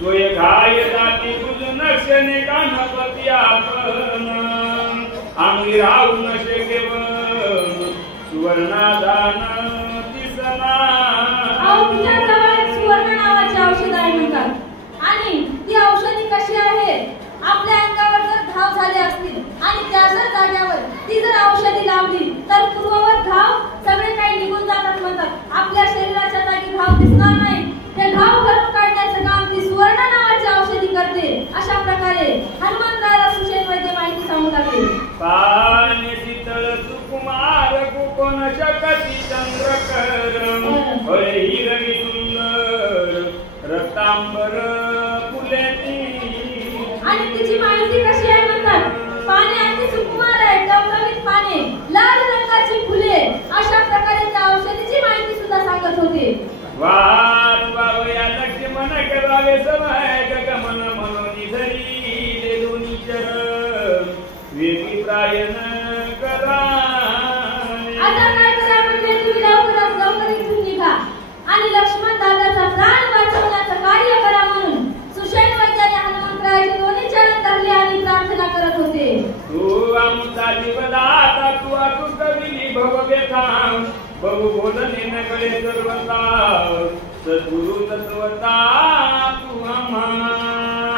सोय घाय जाती तुझ नक्षणे कानपती आपण आम्ही राहू न शकेवन सुवर्णादान दिसना. सुवर्ण नावाची औषध आहे म्हणतात आणि ती औषधी कशी आहे? आपल्या अंगावर जर घाव झाले असतील आणि त्या जर जाग्यावर ती जर औषधी लावली तर पूर्ववत घाव सगळे काही निघून जातात म्हणतात. आपल्या शरीराच्या जागी घाव दिसणार नाही. ते घाव भरून काढण्याचं काम ती सुवर्ण नावाची औषधी करते. अशा प्रकारे हनुमंतरायाला सुषेण वैद्य माहिती सांगू लागले. पाणी शीतळ सुकुमार कुकोन शकती चंद्रकर होय हिरवी सुंदर रक्तांबर फुलेती. आणि तिची माहिती कशी आहे म्हणतात? पाणी अति सुकुमार आहे, टवटवीत पाणी, लाल रंगाची फुले. अशा प्रकारे त्या औषधीची माहिती सुद्धा सांगत होते. वार बाबया लक्ष्मण करावे समय गगमन मनोनी धरी दोन्ही चरण वेगी प्रायन करा. आता काय करा म्हणजे तुम्ही लवकरात लवकर इथून निघा आणि लक्ष्मण दादाचा प्राण वाचवण्याचं कार्य करा म्हणून सुषेण वैद्याने हनुमंतरायाचे दोन्ही चरण धरले आणि प्रार्थना करत होते. तू आमचा जीवदाता तू आतु कविली भव व्यथा बहु बोलने न कळे सर्वता सद्गुरु तत्वता तू आम्हा.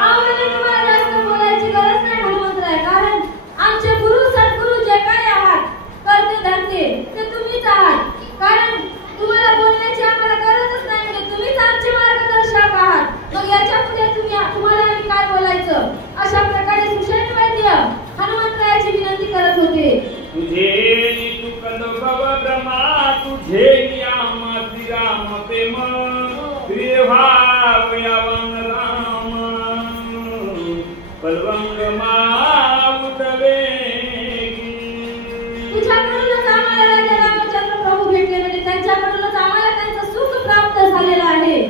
आम्हाला तुम्हाला जास्त बोलायची गरज नाही हनुमंतराय, कारण आमचे गुरु सद्गुरु जे काय आहात करते धरते ते तुम्हीच आहात. कारण तुम्हाला बोलण्याची आम्हाला गरजच नाही, म्हणजे तुम्हीच आमचे मार्गदर्शक आहात. मग याच्या पुढे तुम्हाला आम्ही काय बोलायचं? अशा प्रकारे सुषेण वैद्य हनुमंतरायाची विनंती करत होते. तुझे तू कलो भव ब्रह्मा तुझे नियामा श्रीराम प्रेम प्रिय भाव यावन राम पलवंग मावतवे. तुझ्याकडूनच आम्हाला राजा रामचंद्र प्रभू भेटले, म्हणजे त्यांच्याकडूनच आम्हाला त्यांचं सुख प्राप्त झालेलं आहे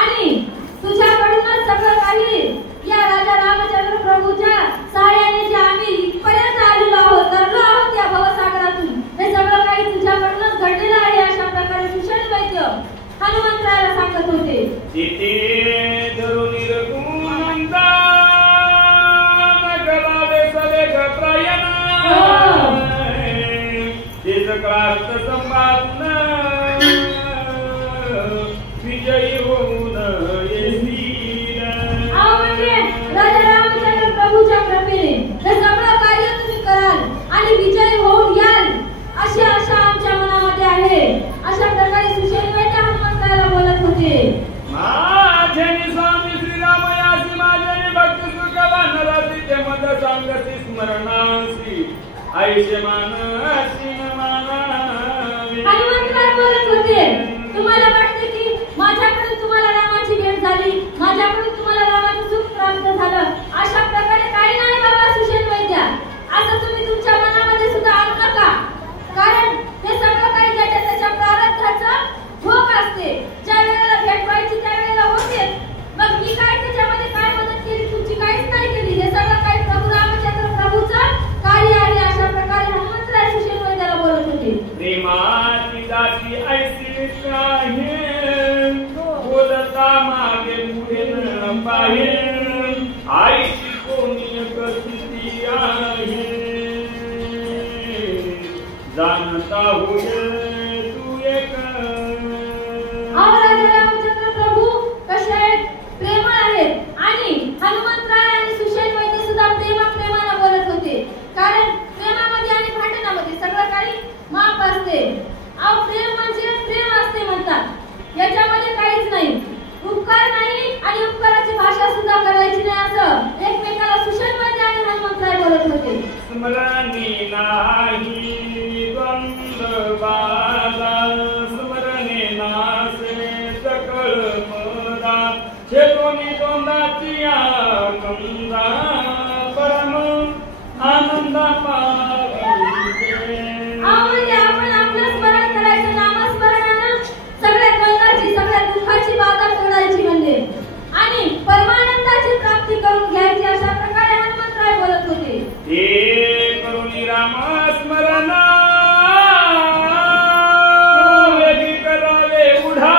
आणि तुझ्याकडूनच सगळं काही या राजा रामचंद्र प्रभूच्या सहाय्याने जे आम्ही इथपर्यंत आलेलो आहोत, तरलो आहोत या भवसागरातून, हे सगळं काही तुझ्याकडूनच घडलेलं आहे. अशा प्रकारे सुषेण वैद्य हनुमंतरायाला सांगत होते. जिथे धरून निरगुणंता नगरावे सवेग प्रयन ते सकाळार्थ संपादन विजयी होऊन येतील. म्हणजे राजा रामचंद्र प्रभूच्या कृपेने हे सगळं कार्य तुम्ही कराल आणि विजयी होऊन याल अशी आशा आमच्या मनामध्ये आहे. अशा प्रकारे सुषेण वैद्य हनुमंतरायाला बोलत होते. माझे स्वामी श्रीराम यासी माझे भक्ती सुखवान राती ते मद सांगती स्मरणासी आयुष्यमान हनुमंतराय बोलत होते, तुम्हाला वाटते की माझ्याकडून तुम्हाला रामाची भेट झाली, माझ्याकडून तुम्हाला रामाचं सुख प्राप्त झालं. अशा प्रकारे काही नाही बाबा सुषेण वैद्य, असं तुम्ही तुमच्या मनामध्ये सुद्धा आणू नका. कारण हे सगळं काही ज्याच्या त्याच्या प्रारब्धाचं भोग असते. ज्या वेळेला भेटवायची त्या वेळेला होते. मग मी काय त्याच्यामध्ये काय मदत केली? तुमची काहीच नाही केली. हे सगळं काही प्रभू रामचंद्र प्रभूचं कार्य आहे. अशा प्रकारे हनुमंतराय सुषेण वैद्याला बोलत होते. प्रेमाची जाती ऐसी आहे बोलता मागे पुढे न पाहे आईची कोणी कशी आहे जानता होय तू एक. राजा रामचंद्र प्रभू कसे आहेत? प्रेमळ आहेत. आणि हनुमंतराय आणि सुषेण वैद्य सुद्धा प्रेमानं बोलत होते. कारण प्रेमामध्ये आणि भांडणामध्ये सगळं काही माप असते. प्रेम म्हणजे प्रेम असते म्हणतात. याच्यामध्ये काहीच नाही, उपकार नाही आणि उपकाराची भाषा सुद्धा करायची नाही, असं एकमेकाला सुषेण वैद्य आणि हनुमंतराय बोलत होते. स्मरणी नाही द्वंद्व बाधा स्मरणे नासे सकळ मदा चेतोनी द्वंद्वाची कंदा परम आनंदा म्हणजे आपण आपलं स्मरण करायचं, नामस्मरणानं सगळ्या द्वंद्वाची सगळ्या दुःखाची बाधा सोडायची म्हणजे आणि परमानंदाची प्राप्ती करून घ्यायची. अशा प्रकारे हनुमंतराय बोलत होते. हे करुणी राम स्मरण वेदी करावे उढा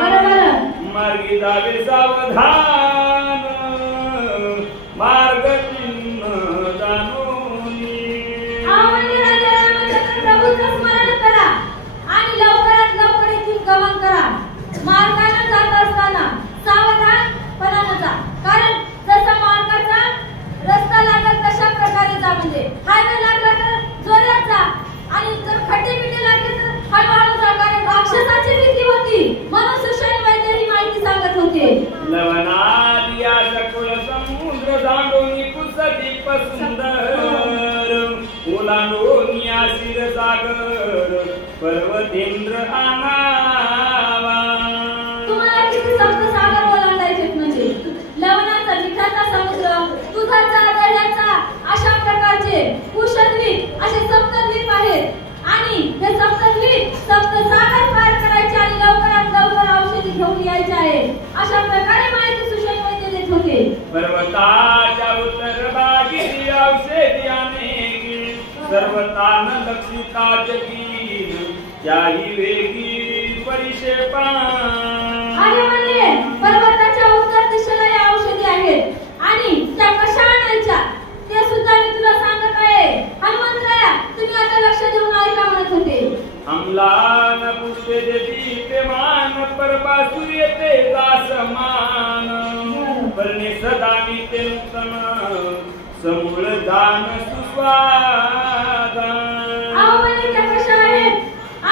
बरोबर मार्गी मार्गी जावे सावधान मार्ग चिन्ह जाणोनी. प्रभूचं स्मरण करा आणि लवकरात लवकर इथून गमन करा. मार्गाने जात असताना सावधानपणाने जा, कारण जसा मार्गाचा रस्ता लागेल तशा प्रकारे जा. म्हणजे हायवे लागला तर जोरात जा आणि जर खड्डे-बिड्डे लागले तर हळूहळू जा, कारण राक्षसाची भीती होती. म्हणून सुषेण वैद्य ही माहिती सांगत होते. लवणादिया सकुल समुद्र दांडोनी कुसदीप सुंदर ओलांडोनी आशीर सागर पर्वतेंद्र आनावा. तुम्हाला किती सप्तसागर ओलांडायचे, म्हणजे लवणाचा मिठाचा समुद्र, दुधाचा, दह्याचा, अशा प्रकारचे कुशद्वीप असे सप्तद्वीप आहेत. आणि हे सप्तद्वीप सप्तसागर पार करायचे आणि लवकरात लवकर औषधी घेऊन यायचे आहे. अशा प्रकारे माहिती सुषेण वैद्य देत होते. पर्वताच्या उत्तर भागी औषधी अनेकी सर्वतान लक्षिताच कीन त्याही वेगी परिक्षेपा. आणि म्हणजे पर्वताच्या उत्तर दिशेला या औषधी आहेत आणि त्या कशा आणायच्या ते सुद्धा मी तुला सांगत आहे. हनुमंतराया, तुम्ही आता लक्ष देऊन ऐका म्हणत होते. अम्लान पुष्पे दीपे मान परपासु येते दासमान परणे सदा नित्य नूतन समूळ दान सुस्वादा. म्हणजे त्या कशा आहेत?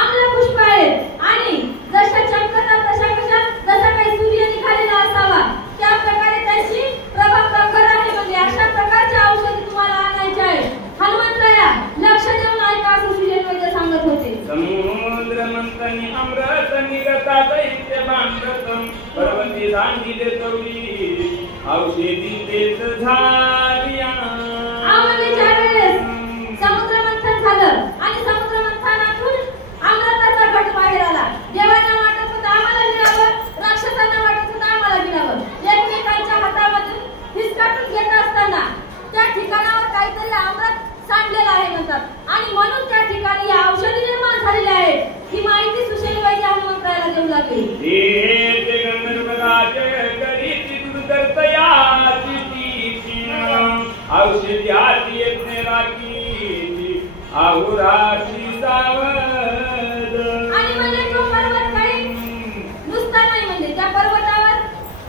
आम्ल पुष्प आहेत आणि जशा चमकतात तशा कशा, जसा काही सूर्य निघालेला असावा त्या प्रकारे त्यांची प्रभा प्रखर आहे. म्हणजे अशा प्रकारच्या औषधी तुम्हाला आणायचे आहे. हनुमंतराया, लक्ष देऊन ऐका असं सुषेण वैद्य सांगत होते. समुद्र मंथनी अमृत निगता दैत्य बांधतम पर्वती दांडिले तवली औषधी देत झालिया. म्हणजे ज्यावेळेस समुद्र मंथन झालं आणि समुद्र मंथनातून अमृताचा घट बाहेर आला. देवांना वाटत होतं आम्हाला मिळावं, राक्षसांना वाटत होतं आम्हाला मिळावं. एकमेकांच्या हातामधून हिसकाटून घेत असताना त्या ठिकाणावर काहीतरी अमृत सांडलेलं आहे म्हणतात आणि म्हणून त्या ठिकाणी या औषधी निर्माण झालेली आहे. ही माहिती सुषेण वैद्य हनुमंतरायाला देऊ लागली. ते गंधर्वराज करीती दुर्दर्तया औषधी आती यज्ञ राखी आहुराशी सावध. आणि म्हणजे तो पर्वत काही नुसता नाही, म्हणजे त्या पर्वतावर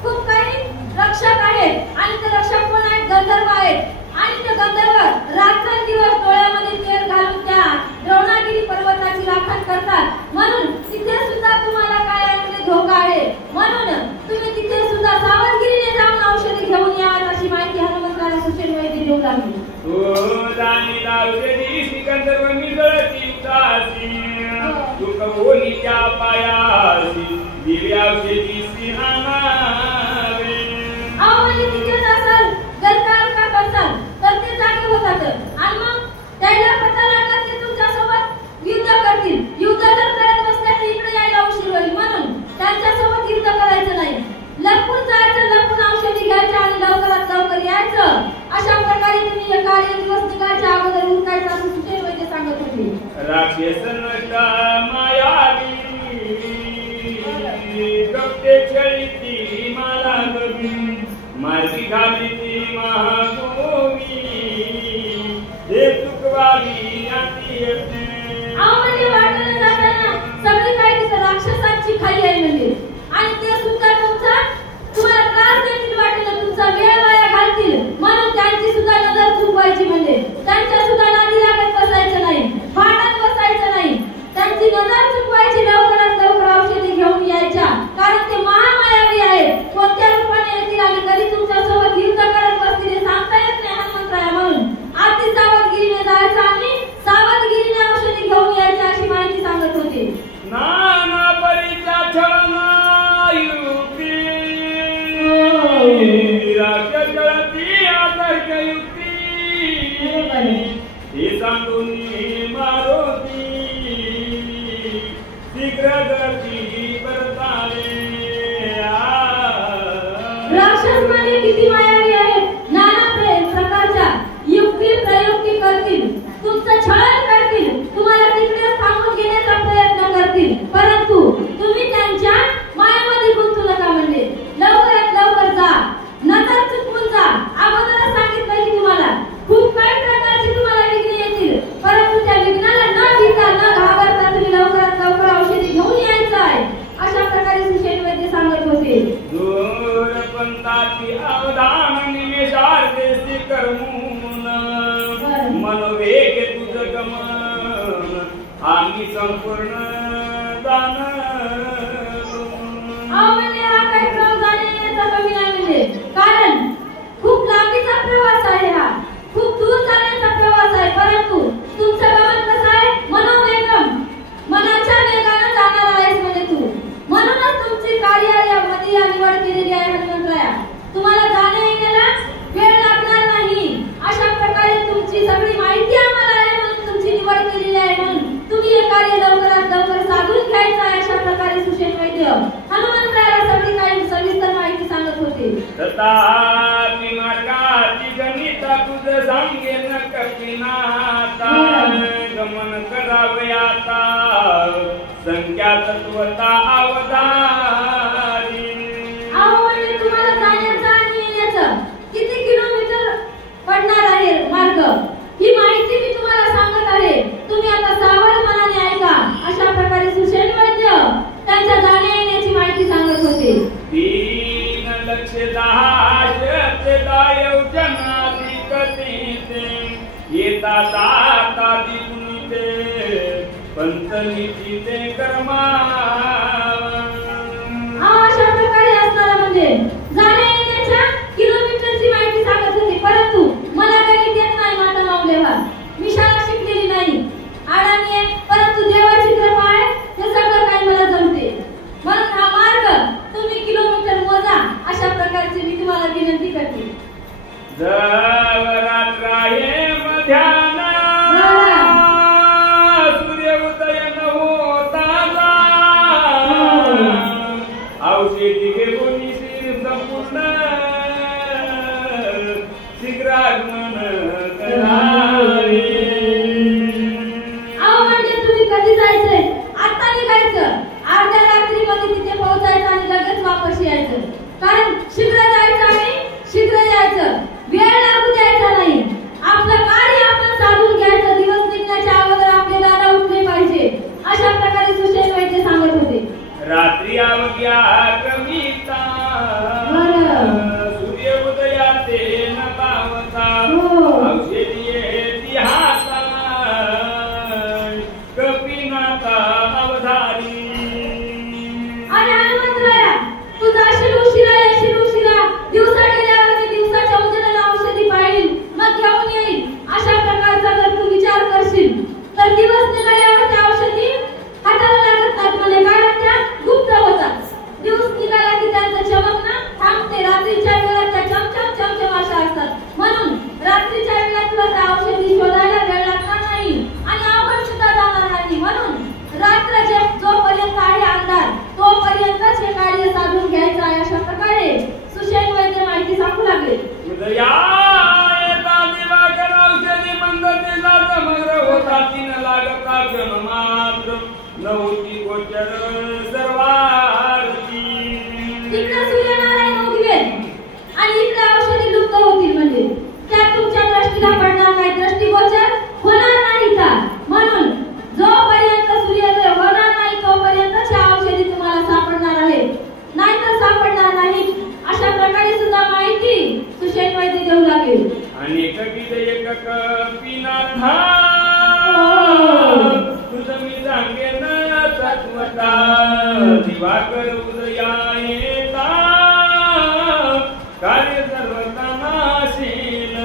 खूप काही रक्षक आहेत आणि ते रक्षक कोण आहेत? गंधर्व आहेत. आणि ते गंधर्व रात्रंदिवस डोळ्यामध्ये तेल घालून त्या द्रोणागिरी पर्वताची राखण करतात. म्हणून तिथे सुद्धा तुम्हाला काय आहे? धोका आहे. म्हणून तुम्ही तिथे सुद्धा सावधगिरीने जाऊन औषधी घेऊन या अशी माहिती हनुमंतराला सुषेण वैद्य देऊ लागली. तो जाणी औषधी सिकंदर मिळती उदासी दुःख बोलीच्या पायासी दिली औषधी सिंहानावे. म्हणजे तिथेच असाल गलकाल का करसाल तर ते जागे होतात आणि मग त्याला पता लागला की तुमच्यासोबत युद्ध करतील. युद्ध जर करत बसल्या तर इकडे यायला उशीर होईल. म्हणून त्यांच्यासोबत युद्ध करायचं नाही, लपून जायचं, लपून औषधी घ्यायचं आणि लवकरात लवकर यायचं. अशा प्रकारे तुम्ही हे कार्य दिवस निघायच्या अगोदर उरकायचं असं सुषेण वैद्य सांगत होते. राक्षस नष्टा मायावी गप्पे खेळीती मला कवी मार्गी घालीती महाभूमी हे चुकवावी आती येते. म्हणजे वाटेला जाताना सगळी काही राक्षसांची खाई आहे म्हणजे आणि ते सुद्धा तुम्हाला त्रास देतील, वाटेला तुमचा वेळ वाया घालतील. म्हणून त्यांची सुद्धा नजर चुकवायची, म्हणजे त्यांच्या सुद्धा नादी लागत बसायचं नाही, भांडत बसायचं नाही. त्यांची नजर चुकवायची, लवकरात लवकर औषधी घेऊन यायच्या, कारण ते महामायावी आहेत. कोणत्या रूपाने येतील आणि कधी तुमच्या सोबत युद्ध करत बसतील हे सांगता येत नाही हनुमंतराया. म्हणून अति सावधगिरीने जायचं आणि सावधगिरीने औषधी घेऊन यायची अशी माहिती सांगत होते. नाना परीचा छळना युक्ती राक्षसळती आतर्क युक्ती हे सांगून मारोती शीघ्र गती परतावे. राक्षस म्हणजे किती मायावी आहेत. नाना प्रकारच्या युक्ती प्रयुक्ती करतील, तुमचं छळ करतील, तुम्हाला तिकडे थांबून घेण्याचा प्रयत्न करतील, परंतु तुम्ही त्यांच्या मायामध्ये गुंतू नका. म्हणजे होते. जोर पंताची अवधान निमेषार्धेसी करमून मनोवेग तुझ गमन आम्ही संपूर्ण जाणलो. म्हणजे हा काही प्रवास जाण्याचा कमी नाही म्हणजे कारण खूप लांबीचा प्रवास आहे हा, खूप दूर जाण्याचा प्रवास आहे. परंतु तुमचं गमन कसं आहे? मनोवेगम, मनाच्या वेगाने जाणार आहेस म्हणजे तू. म्हणूनच तुमची कार्यालयामध्ये निवड केलेली आहे हनुमंतराया. तुम्हाला जाण्या येण्याला वेळ लागणार नाही. अशा प्रकारे तुमची सगळी माहिती आम्हाला आहे म्हणून तुमची निवड केलेली आहे. म्हणून तुम्ही हे कार्य लवकरात लवकर साधून घ्यायचं आहे. अशा प्रकारे सुषेण वैद्य हनुमंतरायाला सगळी काही सविस्तर माहिती सांगत होते. तथापि मार्गाची गणित तुझ सांगेन कपिनाथा गमन करावे आता संख्या तत्वता अवधारी. म्हणजे तुम्हाला जाण्याचं आणि येण्याचं किती किलोमीटर पडणार आहे मार्ग ही माहिती मी तुम्हाला सांगत आहे. तुम्ही आता सावध मनाने ऐका. अशा प्रकारे सुषेण वैद्य त्यांच्या जाण्या येण्याची माहिती सांगत होते. 3 लक्ष 10 योजनाधिकते येता दाता दिपुनीते पंचनीची ते कर्मा. अशा प्रकारे असणार म्हणजे जाण्या येण्याच्या किलोमीटरची माहिती सांगत होते. परंतु मला काही येत नाही माता माऊलेवा. मी शाळा शिकलेली नाही, आडाणी आहे, परंतु देवाची कृपा आहे हे सगळं काही मला जमते. म्हणून हा मार्ग तुम्ही किलोमीटर मोजा. अशा प्रकारची मी तुम्हाला विनंती करते. जवरात राहे मध्याना सूर्य उदय न होता औषधी घेऊन शिर संपूर्ण शीघ्रागमन करावे. म्हणजे तुम्ही कधी जायचंय? आता निघायचं. अर्ध्या रात्रीमध्ये तिथे पोहोचायचं आणि लगेच वापस यायचं. कारण शीघ्र जायचं आणि शीघ्र यायचं. वेळ लागू द्यायचा नाही. आपलं कार्य आपण साधून घ्यायचं. दिवस निघण्याच्या अगोदर आपले दादा उठले पाहिजे. अशा प्रकारे सुषेण वैद्य सांगत होते. रात्री अवघ्या कविता सूर्य उदयाचे न पावता औषधी येती हाता कपिनाथा अवधारी. आणि हनुमंतराया तू जाशील उशिरा येशील उशिरा. दिवसा गेल्यावर मी दिवसाच्या उजेडाला औषधी पाहिल मग घेऊन येईल. अशा प्रकारचा जर तू विचार करशील तर दिवस निघाल्यावर त्या औषधी हाताला लागत नाहीत. म्हणजे कारण त्या गुप्त होतात. दिवस निघाला की त्यांचं चमकणं थांबते. रात्रीच्या वेळात त्या चमचम चमचम अशा असतात. म्हणून रात्रीच्या वेळात तुला त्या औषधी शोधायला वेळ लागणार नाही आणि अवघड सुद्धा जाणार नाही. म्हणून रात्र जोपर्यंत आहे अंधार तोपर्यंतच हे कार्य साधून घ्यायचं आहे. अशा प्रकारे सुषेण वैद्य माहिती सांगू लागले. उदया येता दिवाकर औषधी मंदतेला समग्र होता 3 लागता क्षण मात्र नव्हती गोचर सर्वार्थी. तिकडे सूर्यनारायण उगवेल आणि इकडे औषधी लुप्त होतील. म्हणजे त्या तुमच्या दृष्टीला पडणार नाही. दृष्टीगोचर होणार नाही का? म्हणून जोपर्यंत सूर्योदय होणार नाही तोपर्यंतच या औषधी तुम्हाला सापडणार आहे. नाहीतर सापडणार नाही. अशा प्रकारे सुद्धा माहिती सुषेण वैद्य देऊ लागेल. अनेक विध एक कपिनाथा तुझं मी सांगेन तत्वता दिवाकर उदया येता कार्य सर्वता नाशील.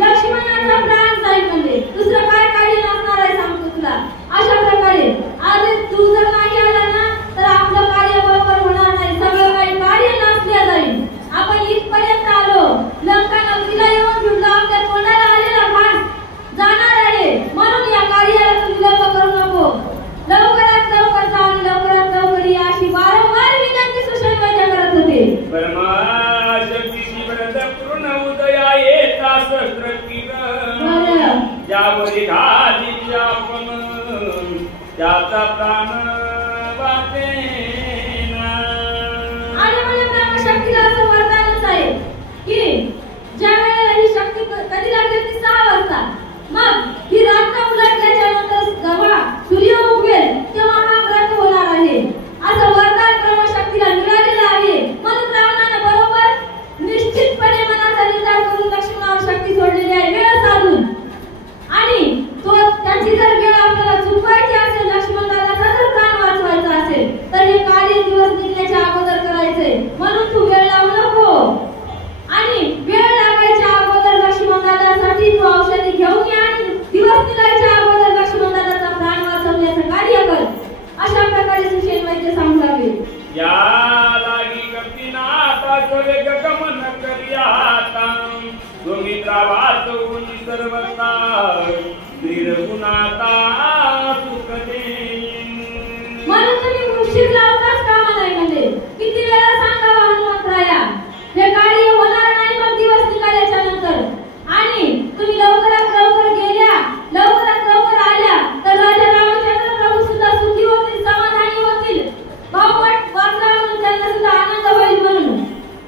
लक्ष्मणाचा प्राण जाईल म्हणजे दुसरं काय कार्य नसणार आहे सांगतो तुला. अशा प्रकारे आज तू जर नाही आला ना तर आपलं कार्य बरोबर होणार नाही. सगळं काही कार्य नसल्या जाईल. आपण इथपर्यंत आलो. लंका नगरीला येऊन भिडलो. आपल्या तोंडाला आलेला घास जाणार आहे. म्हणून या कार्याला तू विलंब करू नको. लवकरात लवकर जा आणि लवकरात लवकर या. वेग गमन करियाता सुमित्रा वाचवून सर्वता निर्गुणाता सुख देईन. म्हणून तुम्ही उशीर लावताच कामा नाही म्हणजे किती वेळा सांगावं हनुमंतराया हे कार्य होणार नाही मग दिवस निघाल्याच्या नंतर. आणि तुम्ही लवकरात लवकर गेल्या लवकरात लवकर आल्या तर राजा रामचंद्र प्रभू सुद्धा सुखी होतील समाधानी होतील. भावपट वाचला म्हणून त्यांना सुद्धा आनंद होईल. म्हणून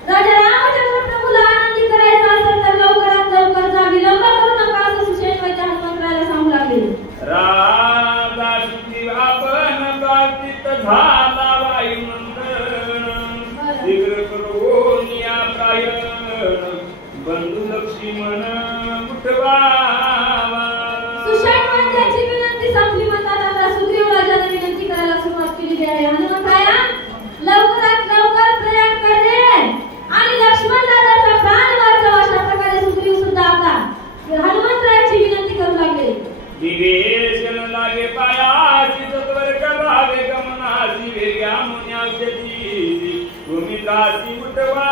राजा रामचंद्र प्रभूला आनंदी करायचा असेल तर लवकरात लवकर जा विलंब करू नका असं सुषेण वैद्य हनुमंतरायाला सांगू लागले. राजा सुखी आपण प्रार्थित झाला वायुमंडळ शीघ्र करून या प्रायण बंधू लक्ष्मण उठवावा. सुषेण वैद्याची विनंती संपली म्हणतात आता सुग्रीव राजाने विनंती करायला सुरुवात केली आहे. हनुमंतराया लवकरात लवकर प्रयाण कर रे आणि लक्ष्मण दादाचा प्राण वाचव अशा प्रकारे सुग्रीव सुद्धा आता हनुमंतरायाची विनंती करू लागले. विवेचन लागे पायाची तत्वर करावे गमनाची वेग्या मुन्याची भूमिकाची उठवा.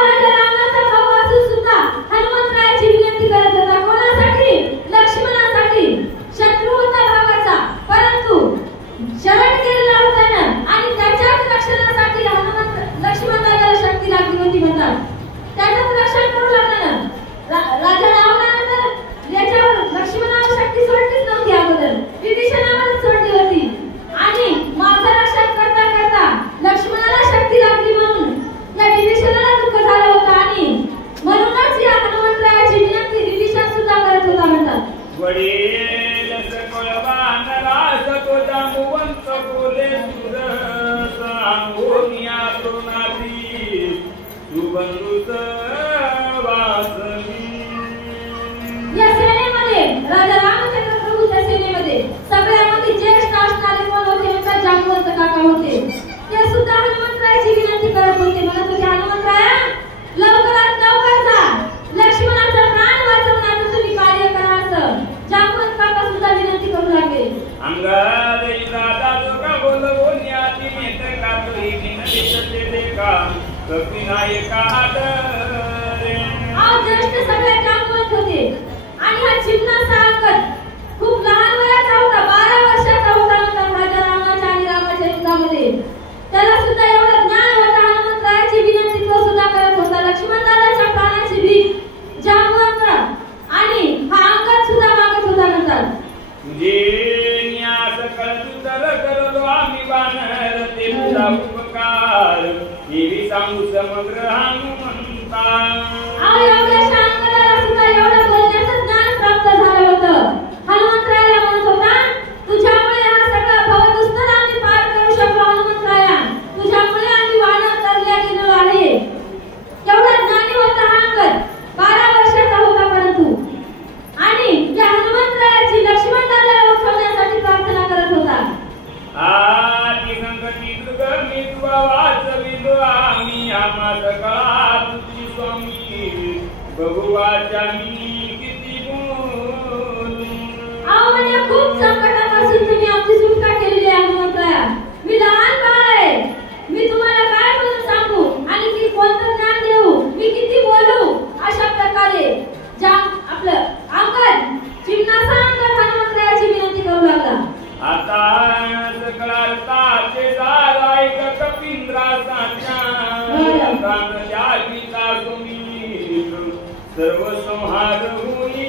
राजा रामाचा भाऊ असून सुद्धा हनुमंतरायाची विनंती करत होता. कोणासाठी? लक्ष्मणासाठी. शत्रू होता भावाचा परंतु शरण केलेला होता ना आणि त्याच्याच रक्षणासाठी लक्ष्मण दादाला शक्ती लागली होती म्हणतात. त्याचंच रक्षण करू लागला ना. राजा रावणानं याच्यावर लक्ष्मणावर शक्ती सोडलीच नव्हती अगोदर विभीषणावरच सोडली होती. आणि माझं रक्षण करता करता लक्ष्मणाला शक्ती लागली म्हणून या विभीषणाला दुःख झालं होतं. आणि म्हणूनच या हनुमंतरायाची विनंती विभीषण सुद्धा करत होता म्हणतात. वडील सकळवान रास तो जांबुवंत बोले सुरस अंगोनिया तरुणाची सुबंधुस वासवी. या सेनेमध्ये राजा रामचंद्र प्रभूच्या सेनेमध्ये सगळ्यामध्ये ज्येष्ठ असणारे कोण होते म्हणतात जांबुवंत काका होते. ते सुद्धा हनुमंतरायाची विनंती करत होते. म्हणत होते हनुमंतराया लवकरात लवकर जा लक्ष्मणाचा प्राण वाचवण्याचं तुम्ही कार्य करा असं जांबुवंत काका सुद्धा विनंती करू लागले. अंगारे राजा जोगा बोलवोन्या ती मेत का तुही विनंती देखा कपिनायका आदरे. ज्येष्ठ सगळे जांबुवंत होते आणि हा चिमणाचा अंगद खूप लहान वयाचा होता 12 वर्षाचा होता म्हणतात राजा रामाच्या आणि रामाच्या युद्धामध्ये. त्याला सुद्धा एवढं ज्ञान होतं. हनुमंतरायाची विनंती तो सुद्धा करत होता. लक्ष्मण दादाच्या प्राणाची भीक जांबुवंत आणि हा अंगद सुद्धा मागत होता म्हणतात. तुझे न्यास कळतुतर करलो आम्ही वानर ते तुझा उपकार हेवी सांगू समग्र हनुमंता. एवढ्याशा अंगदाला सुद्धा एवढं बोलण्याचं ज्ञान प्राप्त झालं होतं. हनुमंतरायाला म्हणत होता तुझ्यामुळे हा सगळा भवदुस्तर आम्ही पार करू शकलो. हनुमंतराया तुझ्यामुळे आम्ही वानर तरल्या गेलो आहे. एवढा ज्ञानी होता हा अंगद 12 वर्षाचा होता परंतु. आणि या हनुमंतरायाची लक्ष्मण दादाला वाचवण्यासाठी प्रार्थना करत होता. आदी संगती दुर्गमी तुवा वाचविलो आम्ही आम्हास कळा तुझी स्वामी बघुवाच्या मी किती बोलू. म्हणजे खूप संकटापासून तुम्ही आमची सुटका केलेली आहे हनुमंतराया. मी लहान बाळ आहे. मी तुम्हाला काय बोलून सांगू आणि की कोणतं ज्ञान देऊ मी किती बोलू अशा प्रकारे आपलं अंगद चिमणाचा अंगद हनुमंतरायाची विनंती करू लागला. आता सकळाचे जाय कपिंद्राचा प्राण त्यागीचा तुम्ही सर्व संहार होईल.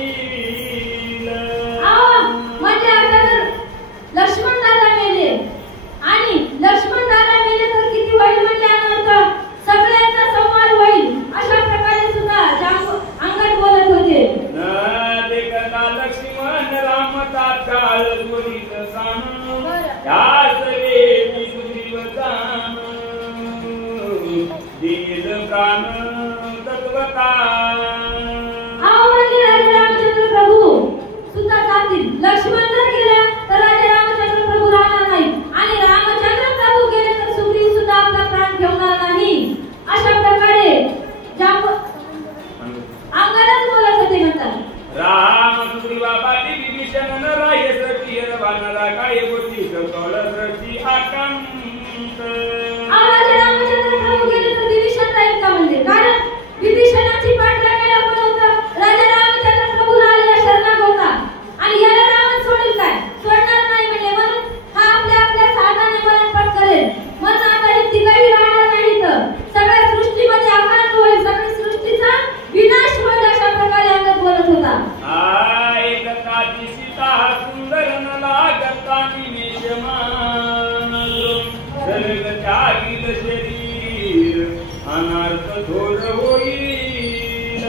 म्हणजे आता तर लक्ष्मण दादा मेले आणि लक्ष्मण दादा मेले तर किती होईल म्हणजे अनर्थ सगळ्यांचा संहार होईल अशा प्रकारे सुद्धा अंगद बोलत होते. न देखता लक्ष्मण राम तात्काळ त्वरित सांग यास वेळी सुग्रीवतान दिल प्राण तत्वता. म्हणजे राजा रामचंद्र प्रभू सुद्धा जातील. लक्ष्मण जर गेला तर राजा रामचंद्र प्रभू राहणार नाही आणि रामचंद्र प्रभू गेले तर सुग्रीव सुद्धा आपला प्राण ठेवणार नाही अशा प्रकारे अंगदच बोलत होते म्हणतात. राम सुग्रीवा पाटी विभीषण न राय सती वानरा काय गोष्टी सकळ सृष्टी आकांत. राजा रामचंद्र प्रभू शरीर अनर्थ थोर होईल.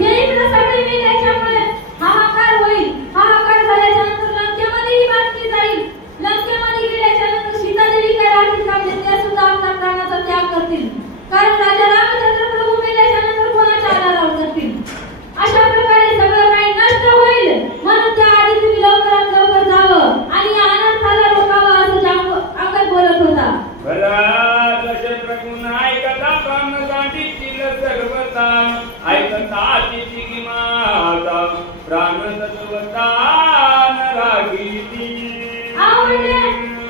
हे इंद्र सगळे मेल्याच्यामुळे हाहाकार होईल. हाहाकार झाल्याच्या नंतर लंकेमध्ये ही बातमी जाईल. लंकेमध्ये गेल्याच्या नंतर सीतादेवी काय राहतील का ते सुद्धा आपल्या प्राणाचा त्याग करतील. कारण राजा रामचंद्र प्रभू मेल्याच्या नंतर कोणाच्या आधारावर जातील. अशा प्रकारे सगळं काही नष्ट होईल. म्हणून त्या आधी तुम्ही लवकरात लवकर जावं आणि या अनर्थाला रोखावं असं अंगद बोलत होता. ऐकता प्राण गांडीतील सर्वता ऐकता तिची माता प्राण सत्वता नरागीती.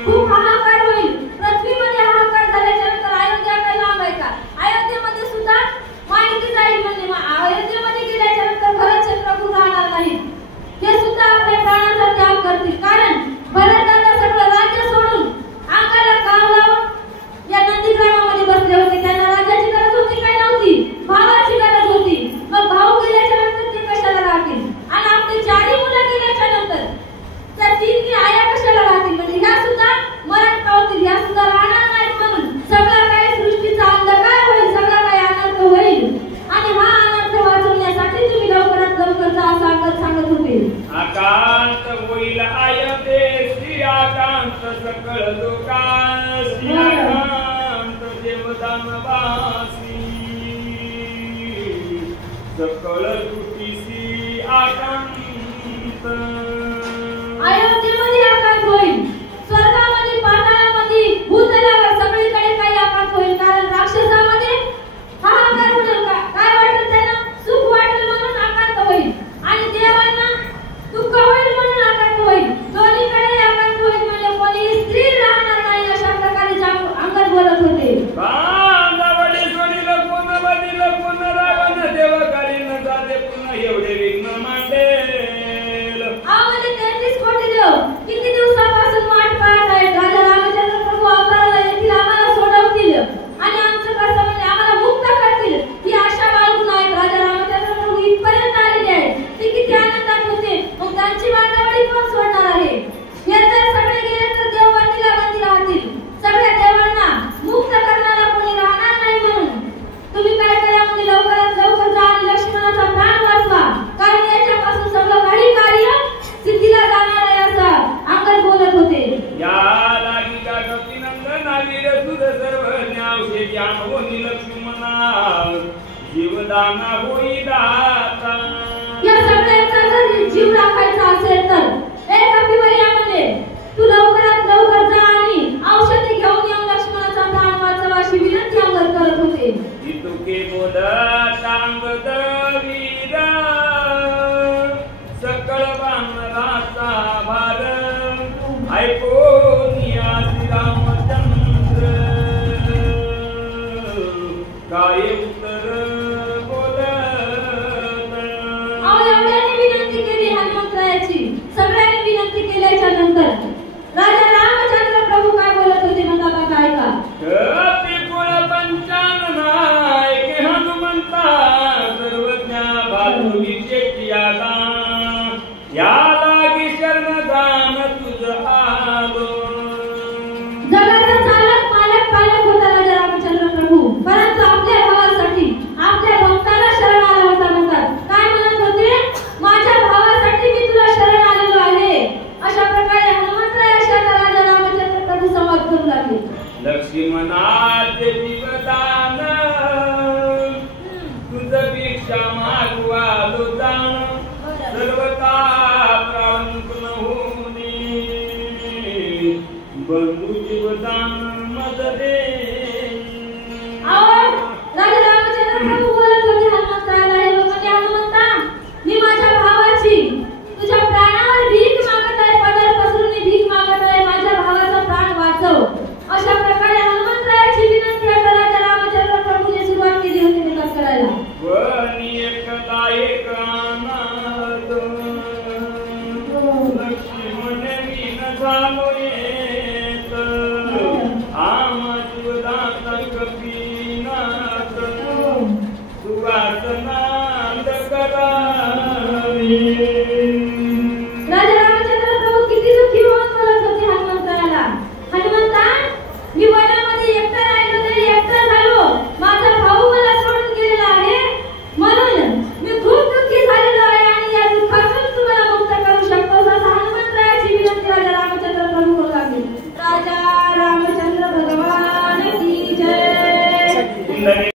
खूप हाहाकार होईल. पृथ्वीमध्ये हाहाकार झाल्याच्या नंतर अयोध्या काही लांब आहे का? अयोध्येमध्ये सुद्धा माहिती जाईल. म्हणजे अयोध्येमध्ये गेल्याच्या नंतर भरत प्रभू राहणार नाही. ते सुद्धा आपल्या प्राणाचा त्याग करतील. कारण भरताला सगळं राज्य सोडून अंगाला काम लावून या नंदीग्रामामध्ये बसले होते. त्यांना राज्याची गरज होती काय नव्हती, भावाची गरज होती. मग भाऊ गेल्याच्या नंतर ते कशाला राहतील? आणि आपली चारही मुलं गेल्याच्या नंतर त्या तीन आया कशाला राहतील? म्हणजे ह्या सुद्धा मरण पावतील, ह्या सुद्धा राहणार नाहीत. म्हणून सगळा काही सृष्टीचा अंधकार होईल, सगळा काही अनर्थ होईल. आणि हा अनर्थ वाचवण्यासाठी तुम्ही लवकरात लवकर जा असं सांगत होते. आकांत होईल अयोध्येसी आकांत सकळ लोकांसी आकांत देवदानवासी सकळ सृष्टीसी आकांत. अयोध्येमध्ये आकांत होईल. स्वर्गामध्ये, पाताळामध्ये, भूतलावर सगळीकडे काही आकांत होईल. कारण राक्षसामध्ये हाहाकार होईल. काय वाटेल त्यांना? सुख वाटेल म्हणून आकांत होईल. आणि देवांना दुःख होईल म्हणून आकांत होईल. दोन्हीकडे आकांत होईल. म्हणजे कोणी स्थिर राहणार नाही अशा प्रकारे अंगद बोलत होते. बांधावडी सोडील कोण बदिल कोण रावण देव करीन जाते पुन्हा एवढे विघ्न मांडेल. आम्हाला 33 कोटी देव किती दिवसापासून वाट पाहत आहेत. राजा रामचंद्र प्रभू अवताराला येतील, आम्हाला सोडवतील आणि आमचं कसं म्हणजे आम्हाला मुक्त करतील ही आशा बाळगून आहेत. राजा रामचंद्र प्रभू इथपर्यंत आलेले आहेत. ते किती आनंदात होते. मग त्यांची बांधावडी कोण सोडणार आहे? हे जर सगळे गेले तर देव बंदीला बंदी राहतील. सगळ्या देवांना मुक्त करणारा कोणी राहणार नाही. म्हणून तुम्ही काय करा म्हणजे लवकरात लवकर जा आणि लक्ष्मणाचा प्राण वाचवा. कारण याच्यापासून सगळं काही कार्य सिद्धीला जाणार आहे असं अंगद बोलत होते. या लागी का कपिनंदन वीर तुझ सर्व औषधी होई लक्ष्मणा जीवदाना होई दाता. या सगळ्यांचा जर जीव राखायचा असेल तर कपिवर्यामध्ये तू लवकरात लवकर जा आणि औषधी घेऊन येऊन लक्ष्मणाचा प्राण वाचवा अशी विनंती अंगद करत होते. इतुके बोलत अंगद वीर सकळ वानराचा भार ऐकून या श्रीरामचंद्र काय उत्तर बोलत. एवढ्याने विनंती केली हनुमंतरायाची. सगळ्यांनी विनंती केल्याच्या नंतर राजा रामचंद्र प्रभू काय बोलत होते म्हणता का ऐका. कुळ पंचाननाय के हनुमंता सर्वज्ञा भातुरीचे कियाला या लागी शरणदान तुझ आलो. जगाचा चालक मालक पालक होता राजा रामचंद्र प्रभू. परंतु आपल्या भावासाठी आपल्या भक्ताला शरण आला होता. म्हणतात काय म्हणत होते? माझ्या भावासाठी मी तुला शरण आलेलो आहे. अशा प्रकारे हनुमंतरायाच्या राजा रामचंद्र प्रभू संवाद करू लागले. लक्ष्मणाचे जीवदान तुझ भिक्षा मागू आलो जाण सर्वता प्राणुन होणे बंधू जीवदान मद दे. राजा रामचंद्र प्रभू बोलत होते हनुमंतरायाला, हे बघ हनुमंता, मी माझ्या भावाची तुझ्या प्राणावर भीक मागत आहे. पदर पसरून मी भीक मागत आहे. माझ्या भावाचा प्राण वाचव. अशा प्रकारे हनुमंतरायाची विनंती आहे. राजा रामचंद्र प्रभूने सुरुवात केली होती विकास करायला. वनी एकदा एक अनाथ लक्ष्मण मी न झालो येत आम जीवदाता कपिनाथ सुवासना करावी.